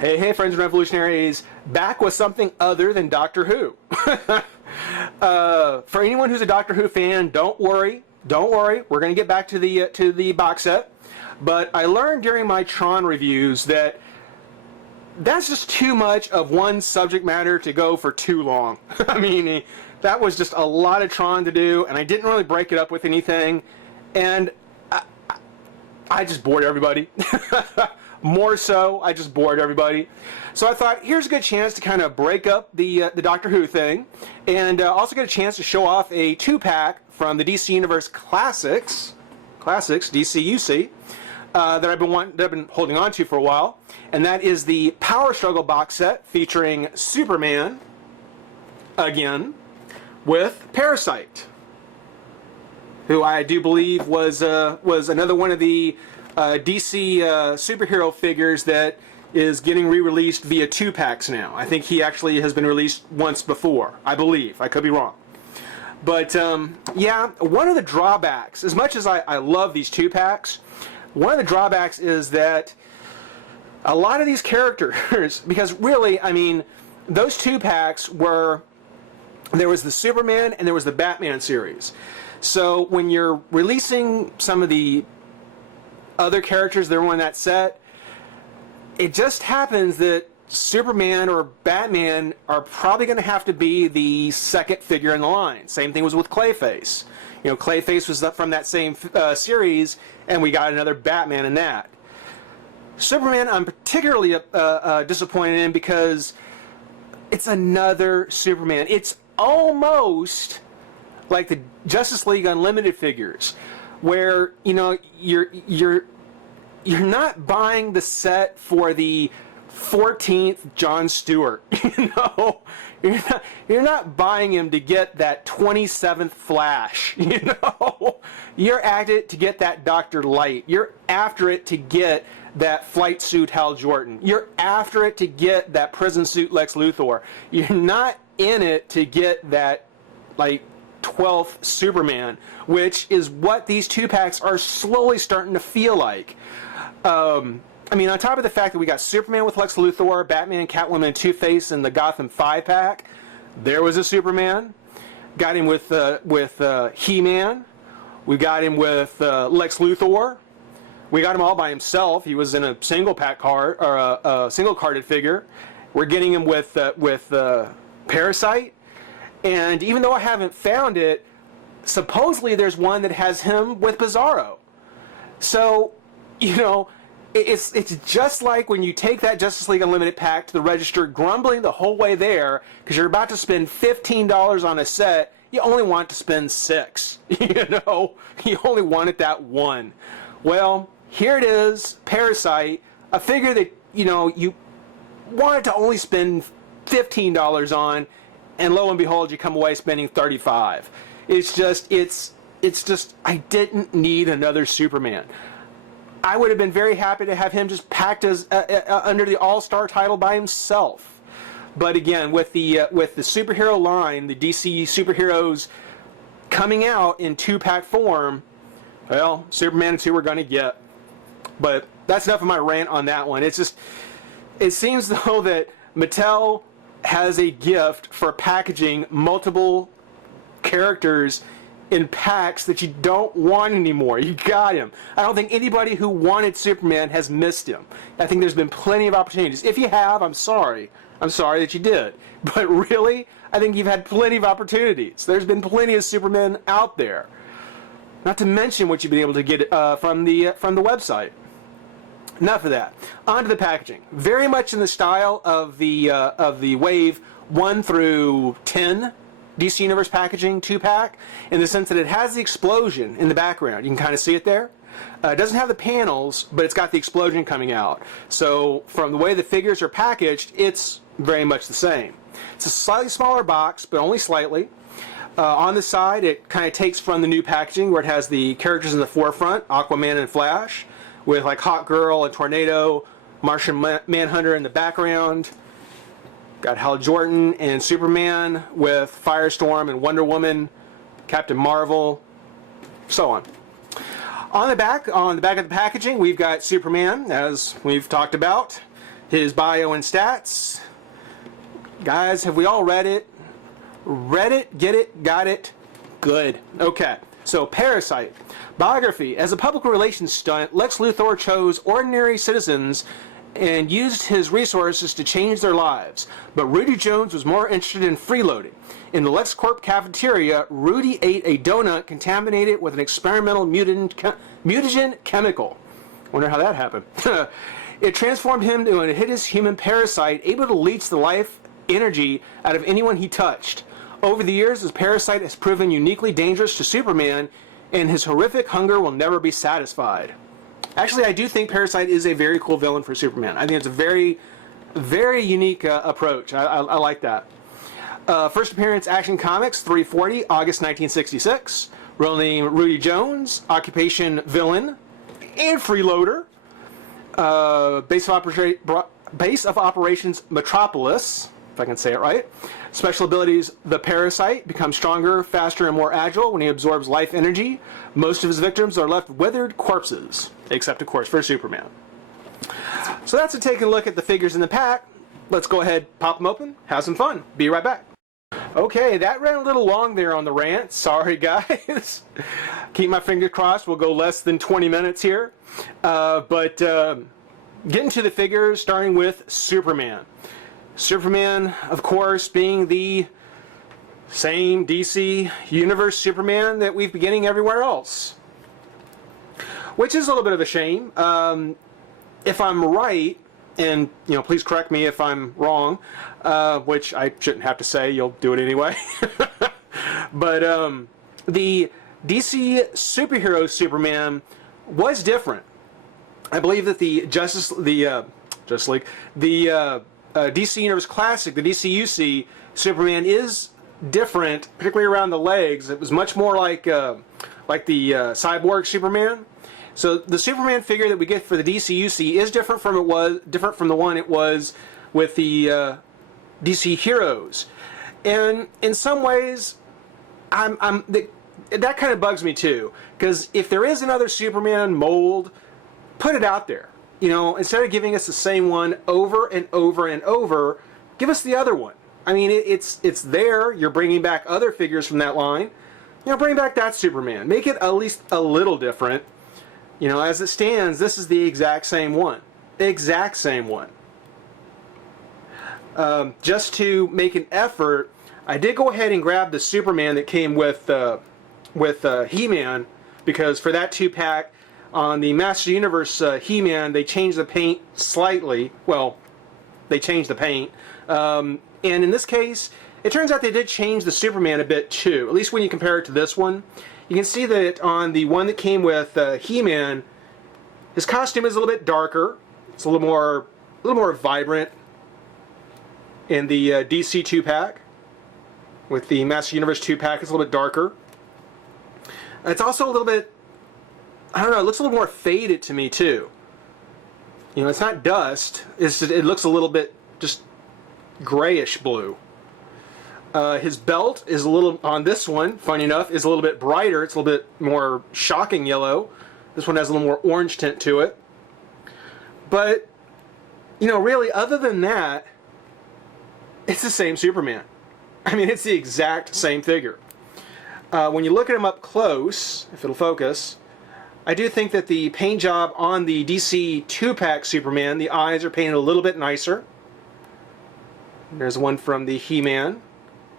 Hey, hey, friends and revolutionaries, back with something other than Doctor Who. For anyone who's a Doctor Who fan, don't worry, we're going to get back to the box set. But I learned during my Tron reviews that that's just too much of one subject matter to go for too long. I mean, that was just a lot of Tron to do, and I didn't really break it up with anything, and I just bored everybody. More so, I just bored everybody. So I thought, here's a good chance to kind of break up the Doctor Who thing, and also get a chance to show off a 2-pack from the DC Universe Classics, DCUC, that I've been holding on to for a while, and that is the Power Struggle box set featuring Superman, again, with Parasite, who I do believe was another one of the DC superhero figures that is getting re-released via 2-packs now. I think he actually has been released once before, I believe. I could be wrong. But yeah, one of the drawbacks, as much as I love these 2-packs, one of the drawbacks is that a lot of these characters, because really, I mean, those 2-packs were, there was the Superman and there was the Batman series. So when you're releasing some of the other characters that were in that set, it just happens that Superman or Batman are probably going to have to be the second figure in the line. Same thing was with Clayface. You know, Clayface was from that same series, and we got another Batman in that. Superman, I'm particularly disappointed in because it's another Superman. It's almost like the Justice League Unlimited figures, where you're not buying the set for the 14th John Stewart. You're not buying him to get that 27th Flash. You're at it to get that Dr. Light. You're after it to get that flight suit Hal Jordan. You're after it to get that prison suit Lex Luthor. You're not in it to get that like 12th Superman, which is what these 2-packs are slowly starting to feel like. I mean, on top of the fact that we got Superman with Lex Luthor, Batman, Catwoman, and Two-Face in the Gotham 5-pack, there was a Superman. Got him with He-Man. We got him with Lex Luthor. We got him all by himself. He was in a single-pack card or a single-carded figure. We're getting him with Parasite. And even though I haven't found it, supposedly there's one that has him with Bizarro. So, it's just like when you take that Justice League Unlimited pack to the register, grumbling the whole way there because you're about to spend $15 on a set. You only want to spend $6. You only wanted that one. Well, here it is, Parasite, a figure that you wanted to only spend $15 on. And lo and behold, you come away spending $35. It's just, I didn't need another Superman. I would have been very happy to have him just packed as under the All-Star title by himself. But again, with the superhero line, the DC superheroes coming out in 2-pack form, well, Superman and 2 we're going to get. But that's enough of my rant on that one. It's just, it seems though that Mattel has a gift for packaging multiple characters in packs that you don't want anymore. You got him. I don't think anybody who wanted Superman has missed him. I think there's been plenty of opportunities. If you have, I'm sorry. I'm sorry that you did. But really, I think you've had plenty of opportunities. There's been plenty of Supermen out there. Not to mention what you've been able to get from the website. Enough of that. On to the packaging. Very much in the style of the Wave 1 through 10 DC Universe packaging 2-pack, in the sense that it has the explosion in the background. You can kind of see it there. It doesn't have the panels, but it's got the explosion coming out. So from the way the figures are packaged, it's very much the same. It's a slightly smaller box, but only slightly. On the side, it kind of takes from the new packaging, where it has the characters in the forefront, Aquaman and Flash, with like Hawk Girl and Tornado, Martian Manhunter in the background. Got Hal Jordan and Superman with Firestorm and Wonder Woman, Captain Marvel, so on. On the back of the packaging, we've got Superman, as we've talked about. His bio and stats. Guys, have we all read it? Read it, get it, got it? Good. Okay, so Parasite. Biography. As a public relations stunt, Lex Luthor chose ordinary citizens and used his resources to change their lives. But Rudy Jones was more interested in freeloading. In the LexCorp cafeteria, Rudy ate a donut contaminated with an experimental mutagen chemical. Wonder how that happened. It transformed him into a hideous human parasite, able to leech the life energy out of anyone he touched. Over the years, this parasite has proven uniquely dangerous to Superman, and his horrific hunger will never be satisfied. Actually, I do think Parasite is a very cool villain for Superman. I think it's a very, very unique approach. I like that. First appearance, Action Comics, 340, August 1966. Real name, Rudy Jones. Occupation, villain and freeloader. Base of operations, Metropolis, if I can say it right. Special abilities, the Parasite becomes stronger, faster, and more agile when he absorbs life energy. Most of his victims are left withered corpses, except of course for Superman. So that's a take a look at the figures in the pack. Let's go ahead, pop them open, have some fun. Be right back. Okay, that ran a little long there on the rant. Sorry guys. Keep my fingers crossed, we'll go less than 20 minutes here. Getting to the figures, starting with Superman. Superman, of course, being the same DC Universe Superman that we've been getting everywhere else. Which is a little bit of a shame. If I'm right, and please correct me if I'm wrong, which I shouldn't have to say, you'll do it anyway. But the DC superhero Superman was different. I believe that the Justice League, the DC Universe Classic, the DCUC Superman is different, particularly around the legs. It was much more like the Cyborg Superman. So the Superman figure that we get for the DCUC is different from the one it was with the DC Heroes, and in some ways, that kind of bugs me too. Because if there is another Superman mold, put it out there. Instead of giving us the same one over and over and over, give us the other one. I mean, it's there. You're bringing back other figures from that line. Bring back that Superman. Make it at least a little different. As it stands, this is the exact same one. Exact same one. Just to make an effort, I did go ahead and grab the Superman that came with He-Man, because for that 2-pack, on the Master Universe He-Man, they changed the paint slightly. Well, they changed the paint. And in this case, it turns out they did change the Superman a bit too. At least when you compare it to this one. You can see that on the one that came with He-Man, his costume is a little bit darker. It's a little more vibrant. In the DC 2-pack, with the Master Universe 2-pack, it's a little bit darker. It's also a little bit, I don't know, it looks a little more faded to me too. It's not dust. It looks a little bit just grayish blue. His belt is a little, on this one, funny enough, is a little bit brighter. It's a little bit more shocking yellow. This one has a little more orange tint to it. But, really, other than that, it's the same Superman. I mean, it's the exact same figure. When you look at him up close, if it'll focus, I do think that the paint job on the DC 2-pack Superman, the eyes are painted a little bit nicer. There's one from the He-Man.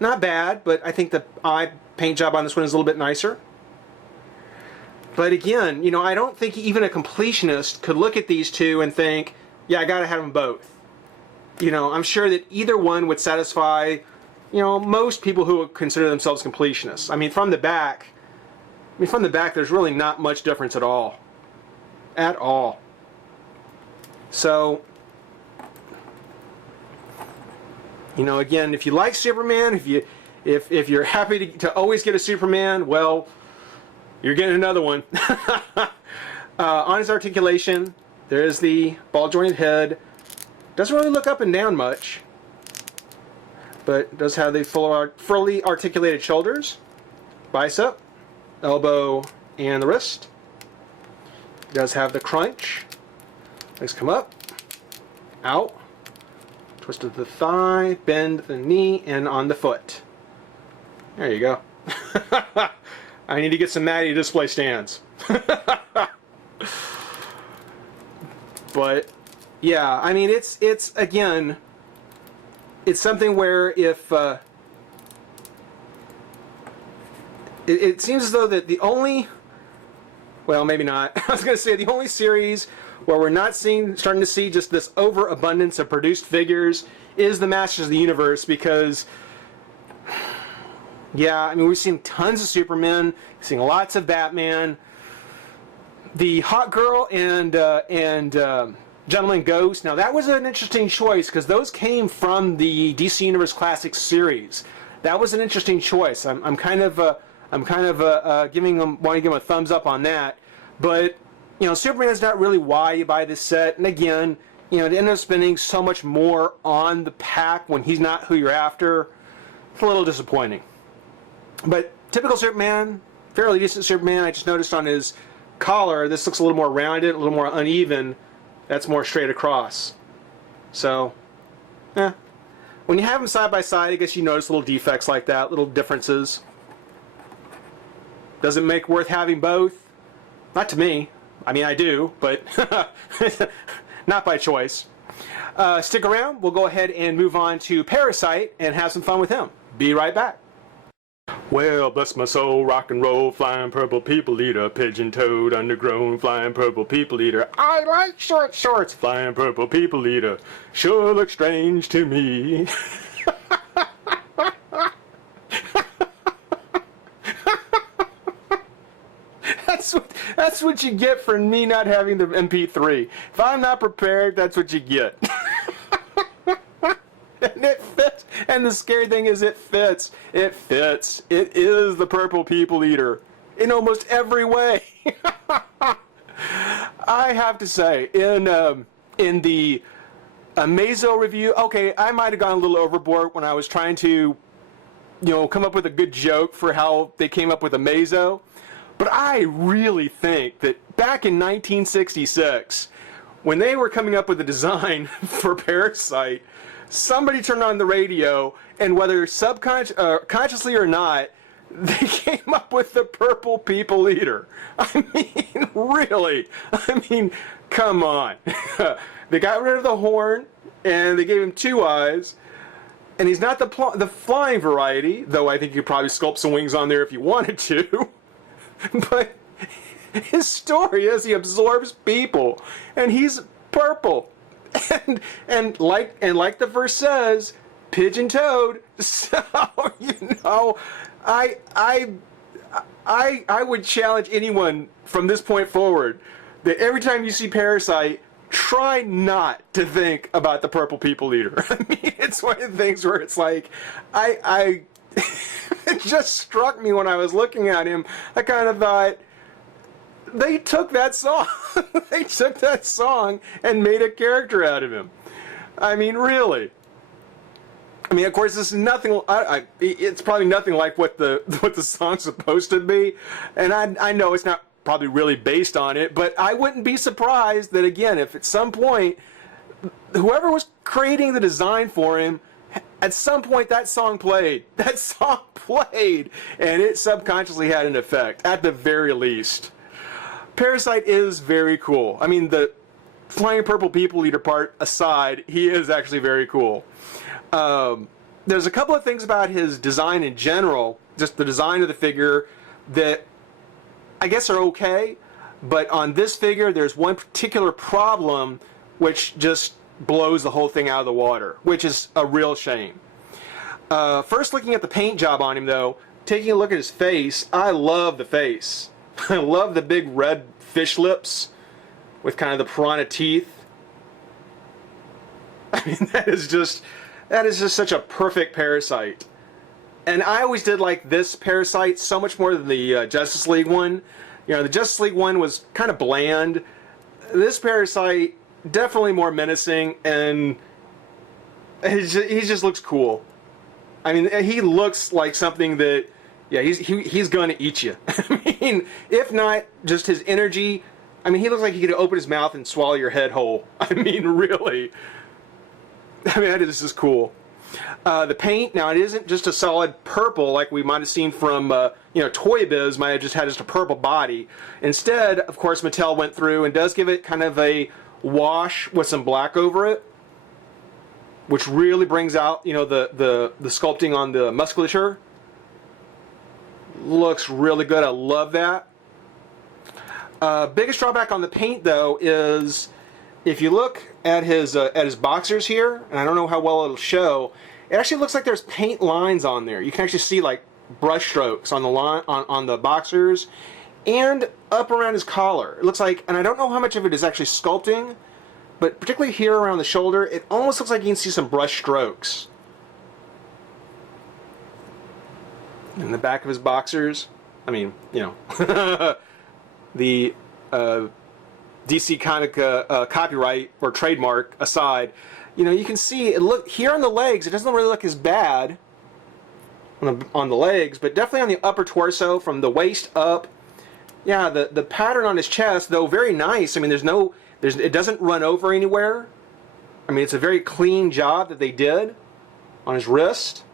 Not bad, but I think the eye paint job on this one is a little bit nicer. But again, I don't think even a completionist could look at these two and think, yeah, I gotta have them both. I'm sure that either one would satisfy, most people who would consider themselves completionists. I mean, from the back, there's really not much difference at all. At all. So, again, if you like Superman, if you're happy to always get a Superman, well, you're getting another one. On his articulation, there is the ball-jointed head. Doesn't really look up and down much, but does have the fully articulated shoulders, bicep, elbow, and the wrist. It does have the crunch. Legs come up, out, Twist of the thigh, bend the knee, and on the foot. There you go. I need to get some Maddie display stands. But yeah, I mean, it's again, it's something where if it seems as though that the only, well, maybe not. I was going to say the only series where we're not starting to see just this overabundance of produced figures is the Masters of the Universe, because yeah, I mean, we've seen tons of Superman, we've seen lots of Batman. The Hot Girl and Gentleman Ghost. Now that was an interesting choice because those came from the DC Universe Classics series. That was an interesting choice. I'm kind of giving them, want to give them a thumbs up on that. But you know, Superman's not really why you buy this set. And again, you know, to end up spending so much more on the pack when he's not who you're after, it's a little disappointing. But typical Superman, fairly decent Superman. I just noticed on his collar, this looks a little more rounded, a little more uneven. That's more straight across. So, yeah. When you have them side by side, I guess you notice little defects like that, little differences. Does it make worth having both? Not to me. I mean, I do, but not by choice. Stick around. We'll go ahead and move on to Parasite and have some fun with him. Be right back. Well, bless my soul, rock and roll, flying purple people eater, pigeon-toed, undergrown, flying purple people eater. I like short shorts, flying purple people eater. Sure looks strange to me. That's what you get for me not having the MP3. If I'm not prepared, that's what you get. And it fits. And the scary thing is it fits. It fits. It is the purple people eater in almost every way. I have to say, in the Amazo review, okay, I might have gone a little overboard when I was trying to, you know, come up with a good joke for how they came up with Amazo. But I really think that back in 1966, when they were coming up with the design for Parasite, somebody turned on the radio, and whether consciously or not, they came up with the purple people eater. I mean, really. I mean, come on. They got rid of the horn, and they gave him two eyes, and he's not the flying variety, though I think you could probably sculpt some wings on there if you wanted to. But his story is he absorbs people, and he's purple. And like the verse says, pigeon-toed. So you know, I would challenge anyone from this point forward that every time you see Parasite, try not to think about the purple people eater. I mean, it's one of the things where it's like, it just struck me when I was looking at him. I kind of thought, they took that song. They took that song and made a character out of him. I mean, really. I mean, of course, this is nothing. It's probably nothing like what the song's supposed to be, and I know it's not probably really based on it. But I wouldn't be surprised that again, if at some point, whoever was creating the design for him, at some point that song played. That song played, and it subconsciously had an effect, at the very least. Parasite is very cool. I mean, the flying purple people eater part aside, he is actually very cool. There's a couple of things about his design in general, just the design of the figure, that I guess are okay, but on this figure there's one particular problem which just blows the whole thing out of the water, which is a real shame. First, looking at the paint job on him though, taking a look at his face, I love the face. I love the big red fish lips with kind of the piranha teeth. I mean, that is just such a perfect Parasite. And I always did like this Parasite so much more than the Justice League one. You know, the Justice League one was kind of bland. This Parasite, definitely more menacing, and he just looks cool. I mean, he looks like something that, yeah, he's gonna eat you. I mean, if not just his energy, I mean, he looks like he could open his mouth and swallow your head whole. I mean, really. I mean, this is cool. The paint, now it isn't just a solid purple like we might have seen from, Toy Biz might have just had just a purple body. Instead, of course, Mattel went through and does give it kind of a wash with some black over it, which really brings out, the sculpting on the musculature. Looks really good. I love that. Biggest drawback on the paint, though, is if you look at his boxers here, and I don't know how well it'll show, it actually looks like there's paint lines on there. You can actually see like brush strokes on the line on the boxers and up around his collar. It looks like, and I don't know how much of it is actually sculpting, but particularly here around the shoulder, it almost looks like you can see some brush strokes. In the back of his boxers, I mean, the DC Comic copyright or trademark aside, you can see it look here on the legs. It doesn't really look as bad on the legs, but definitely on the upper torso from the waist up. Yeah, the pattern on his chest, though very nice. I mean, it doesn't run over anywhere. I mean, it's a very clean job that they did on his wrist.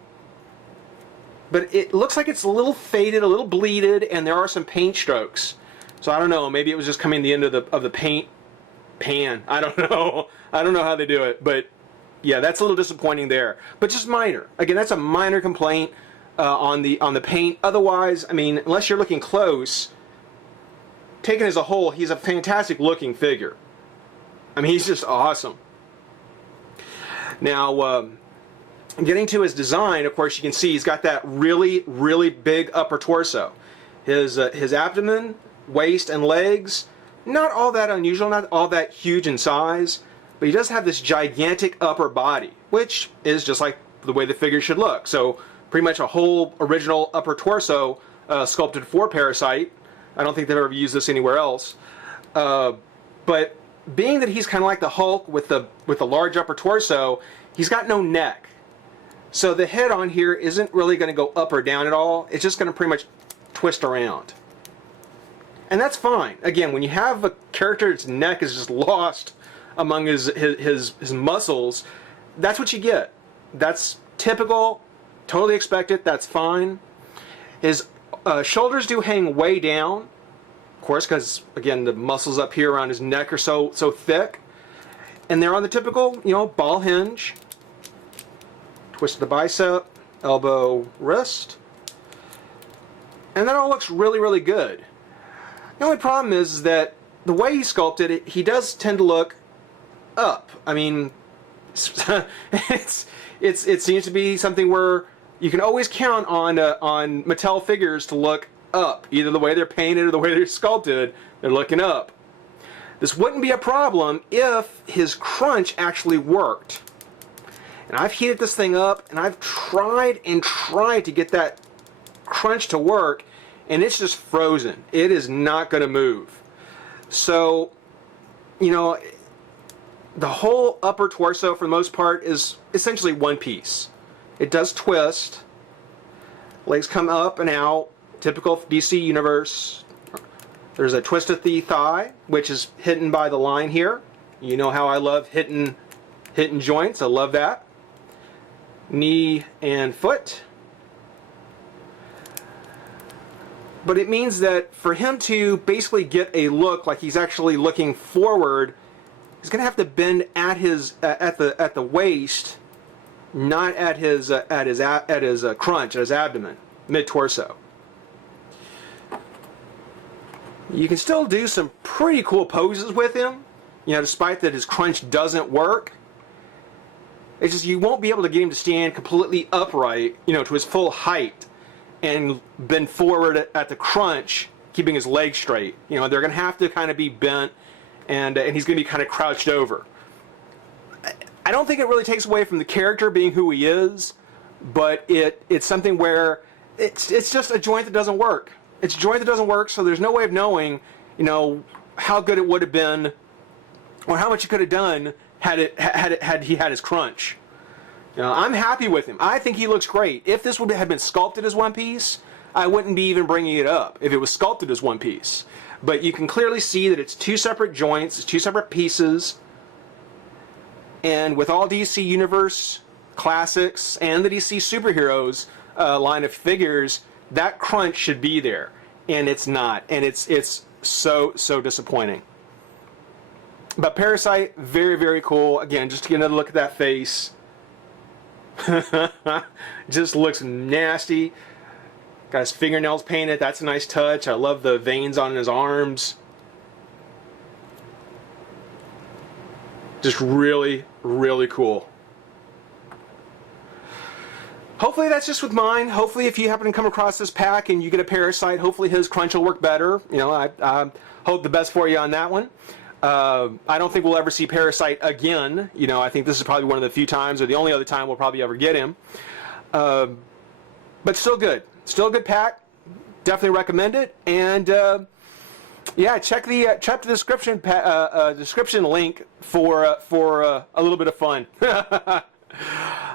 But it looks like it's a little faded, a little bleeded, and there are some paint strokes. So I don't know, maybe it was just coming the end of the paint pan. I don't know. I don't know how they do it, but yeah, that's a little disappointing there. But just minor. Again, that's a minor complaint on the paint. Otherwise, I mean, unless you're looking close, taken as a whole, he's a fantastic looking figure. I mean, he's just awesome. Now, getting to his design, of course, you can see he's got that really, really big upper torso. His abdomen, waist, and legs, not all that unusual, not all that huge in size, but he does have this gigantic upper body, which is just like the way the figure should look. So pretty much a whole original upper torso sculpted for Parasite. I don't think they've ever used this anywhere else. But being that he's kind of like the Hulk with the large upper torso, he's got no neck. So the head on here isn't really going to go up or down at all. It's just going to pretty much twist around. And that's fine. Again, when you have a character's neck is just lost among his muscles, that's what you get. That's typical, totally expected, that's fine. His shoulders do hang way down, of course, because, again, the muscles up here around his neck are so thick. And they're on the typical, ball hinge. Twist of the bicep, elbow, wrist. And that all looks really, really good. The only problem is that the way he sculpted it, he does tend to look up. I mean, it seems to be something where you can always count on Mattel figures to look up. Either the way they're painted or the way they're sculpted, they're looking up. This wouldn't be a problem if his crunch actually worked. And I've heated this thing up, and I've tried to get that crunch to work, and it's just frozen. It is not going to move. So, the whole upper torso, for the most part, is essentially one piece. It does twist. Legs come up and out. Typical DC universe. There's a twist at the thigh, which is hidden by the line here. You know how I love hidden joints. I love that. Knee and foot. But it means that for him to basically get a look like he's actually looking forward, he's going to have to bend at his at the waist, not at his crunch, at his abdomen, mid torso. You can still do some pretty cool poses with him, despite that his crunch doesn't work. It's just you won't be able to get him to stand completely upright, to his full height, and bend forward at the crunch, keeping his legs straight. They're going to have to kind of be bent, and he's going to be kind of crouched over. I don't think it really takes away from the character being who he is, but it's something where it's just a joint that doesn't work. It's a joint that doesn't work, so there's no way of knowing, how good it would have been, or how much he could have done had he had his crunch. I'm happy with him. I think he looks great. If this would have been sculpted as one piece, I wouldn't be even bringing it up if it was sculpted as one piece. But you can clearly see that it's two separate joints, it's two separate pieces, And with all DC Universe classics and the DC superheroes line of figures, that crunch should be there, and it's not, and it's so disappointing. But Parasite, very, very cool. Again, just to get another look at that face. Just looks nasty. Got his fingernails painted. That's a nice touch. I love the veins on his arms. Just really, really cool. Hopefully that's just with mine. Hopefully if you happen to come across this pack and you get a Parasite, hopefully his crunch will work better. You know, I hope the best for you on that one. I don't think we'll ever see Parasite again. You know, I think this is probably one of the few times, or the only other time we'll probably ever get him. But still good. Still a good pack. Definitely recommend it. And yeah, check the description link for a little bit of fun.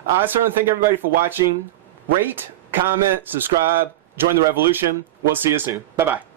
I just want to thank everybody for watching. Rate, comment, subscribe, join the revolution. We'll see you soon. Bye-bye.